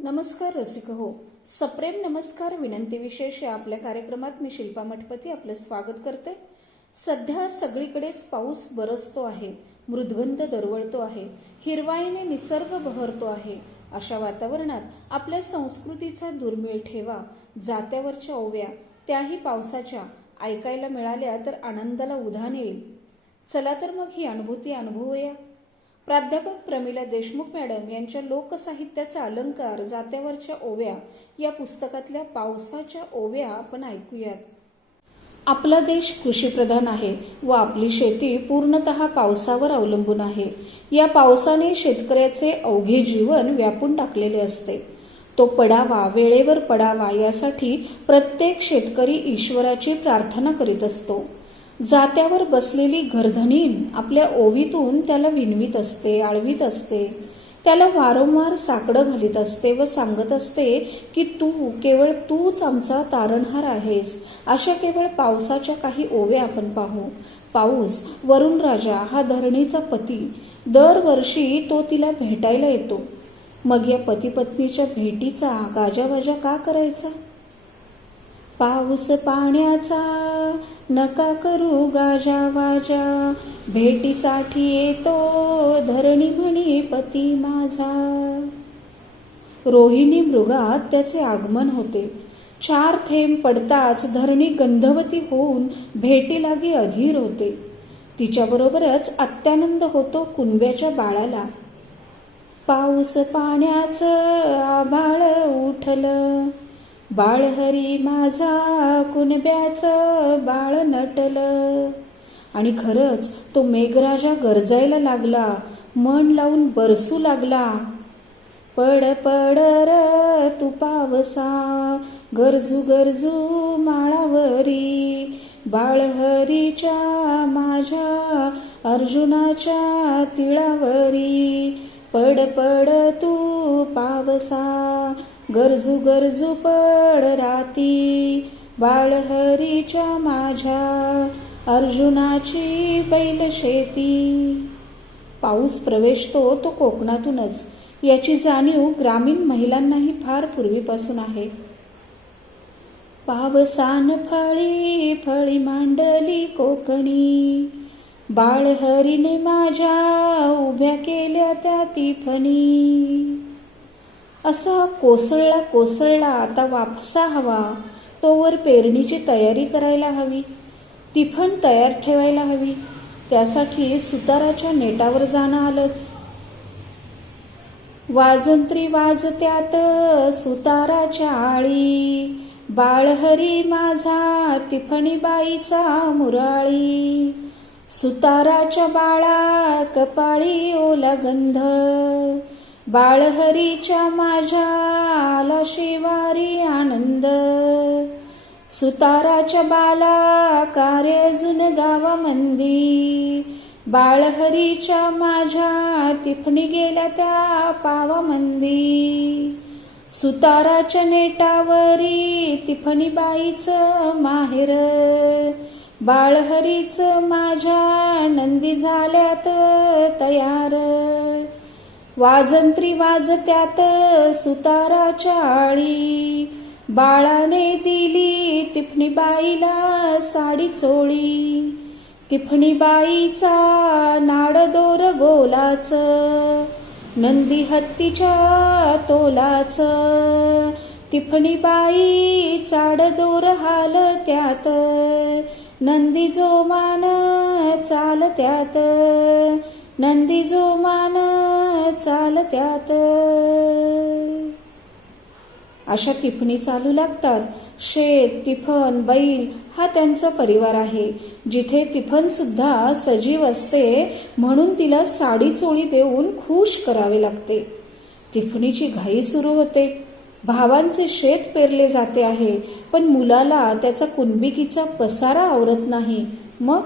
नमस्कार रसिक हो. सप्रेम नमस्कार विनंती विशेष या आपल्या कार्यक्रमात मी शिल्पा मठपती आपलं स्वागत करते. सध्या सगळीकडेच पाऊस बरसतो आहे. मृदगंध दरवळतो आहे. हिरवाईने निसर्ग बहरतो आहे. अशा वातावरणात आपल्या संस्कृतीचा दुर्मिळ ठेवा. जात्यावरच्या ओव्या त्याही पावसाच्या. ऐकायला मिळाल्या तर आनंदाला उधाण येईल. चला तर मग ही अनुभूती अनुभवूया. प्राध्यापक प्रमिला देशमुख मॅडम यांच्या लोकसाहित्याचा अलंकार जात्यावरच्या ओव्या या पुस्तकातल्या पावसाच्या ओव्या आपण ऐकूयात. आपला देश कृषीप्रधान आहे व आपली शेती पूर्णतः पावसावर अवलंबून आहे. या पावसाने शेतकऱ्याचे अवघे जीवन व्यापून टाकलेले असते. तो पडावा वेळेवर पडावा यासाठी प्रत्येक शेतकरी ईश्वराची प्रार्थना करीत असतो. जात्यावर बसलेली घरधनीण आपल्या ओवीतून त्याला विनवीत असते आळवीत असते. त्याला वारंवार साकडं घालीत असते व सांगत असते की तू केवळ तूच आमचा तारणहार आहेस. अशा केवळ पावसाच्या काही ओव्या आपण पाहू. पाऊस वरुण राजा हा धरणीचा पती. दरवर्षी तो तिला भेटायला येतो. मग या पती पत्नीच्या भेटीचा गाजावाजा का करायचा? पाऊस पाण्याचा नका करू गाजा वाजा. भेटीसाठी येतो धरणी म्हणी पती माझा. रोहिणी मृगात त्याचे आगमन होते. चार थेंब पडताच धरणी गंधवती होऊन भेटीलागी अधीर होते. तिच्याबरोबरच अत्यानंद होतो कुंब्याच्या बाळाला. पाऊस पाण्याचं आभाळ उठलं. बाळहरी माझा कुणब्याचं बाळ नटलं. आणि खरंच तो मेघराजा गरजायला लागला मन लावून बरसू लागला. पड पड र तू पावसा गरजू गरजू माळावरी. बाळहरीच्या माझ्या अर्जुनाच्या तिळावरी. पड पड तू पावसा गरजू गरजू पड राती. बाळहरीच्या माझ्या अर्जुनाची बैल शेती. पाऊस प्रवेशतो तो कोकणातूनच. याची जाणीव ग्रामीण महिलांनाही फार पूर्वीपासून आहे. पावसान फळी फळी मांडली कोकणी. बाळहरीने माझ्या उभ्या केल्या त्या तिफणी असा कोसळला कोसळला आता वापसा हवा. तोवर पेरणीची तयारी करायला हवी. तिफण तयार ठेवायला हवी. त्यासाठी सुताराच्या नेटावर जाणं आलंच. वाजंत्री वाजत्यात सुताराच्या आळी. बाळहरी माझा तिफणी बाईचा मुराळी. सुताराच्या बाळा कपाळी ओला गंध. बाळहरीच्या माझ्या आला शिवारी आनंद. सुताराच्या बाला कार्य अजून गावामंदी. बाळहरीच्या माझ्या तिफणी गेल्या त्या पावामंदी. सुताराच्या नेटावरी तिफणी बाईचं माहेर. बाळहरीच माझ्या नंदी झाल्यात तयार. वाजंत्री वाजत्यात सुताराच्या आळी. बाळाने दिली तिफणी बाईला साडी चोळी. तिफणी बाईचा नाडदोर गोलाच. नंदी हत्तीच्या तोलाच. तिफणी बाई चाडदोर हाल त्यात नंदी जोमान चाल त्यात. नंदी जोमान चाल त्यात. अशा तिफणी चालू लागतात. शेत तिफन बैल हा त्यांचा परिवार आहे. जिथे तिफन सुद्धा सजीव असते म्हणून तिला साडी चोळी देऊन खुश करावे लागते. तिफणीची घाई सुरू होते. भावांचे शेत पेरले जाते आहे पण मुलाला त्याचा कुणबिकीचा पसारा आवरत नाही. मग?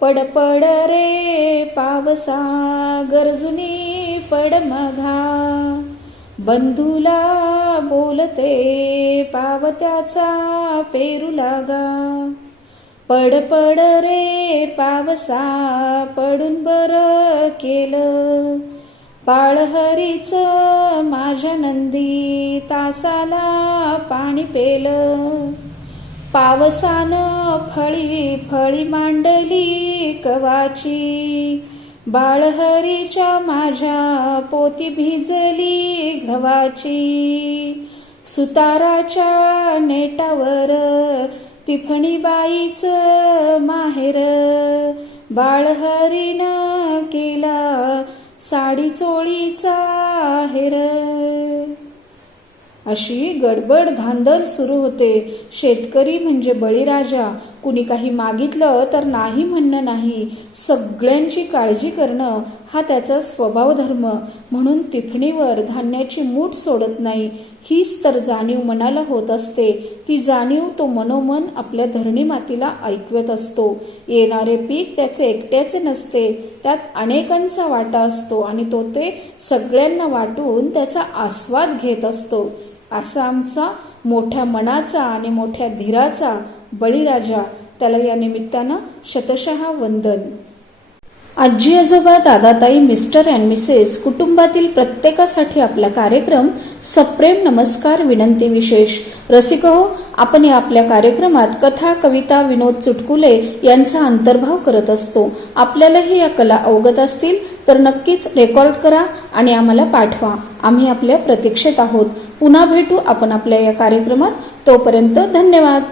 पडपड रे पावसा गरजुनी पड मघा. बंधूला बोलते पावत्याचा पेरू लागा. पडपड रे पावसा पडून बर केलं. पाळहरीच माझ्या नंदी तासाला पाणी पेलं. पावसानं फळी फळी मांडली कवाची. बाळहरीच्या माझ्या पोती भिजली गव्हाची. सुताराच्या नेटावर तिफणी बाईच माहेर. बाळहरीनं साडी चोळीचा हेर अशी गडबड धांदल सुरू होते. शेतकरी म्हणजे बळीराजा. कुणी काही मागितलं तर नाही म्हणणं नाही. सगळ्यांची काळजी करणं हा त्याचा स्वभावधर्म. म्हणून तिफणीवर धान्याची मूठ सोडत नाही. हीच तर जाणीव मनाला होत असते. ती जाणीव तो मनोमन आपल्या धरणी मातीला ऐकवत असतो. येणारे पीक त्याचे एकट्याचे नसते. त्यात अनेकांचा वाटा असतो आणि तो ते सगळ्यांना वाटून त्याचा आस्वाद घेत असतो. असा आमचा मोठ्या मनाचा आणि मोठ्या धीराचा बळीराजा त्याला या निमित्तानं शतशः वंदन. आजी आजोबा दादाताई मिस्टर अँड मिसेस कुटुंबातील प्रत्येकासाठी आपला कार्यक्रम सप्रेम नमस्कार विनंती विशेष. रसिक हो आपण या आपल्या कार्यक्रमात कथा कविता विनोद चुटकुले यांचा अंतर्भाव करत असतो. आपल्यालाही या कला अवगत असतील तर नक्कीच रेकॉर्ड करा आणि आम्हाला पाठवा. आम्ही आपल्या प्रतीक्षेत आहोत. पुन्हा भेटू आपण आपल्या या कार्यक्रमात. तोपर्यंत धन्यवाद.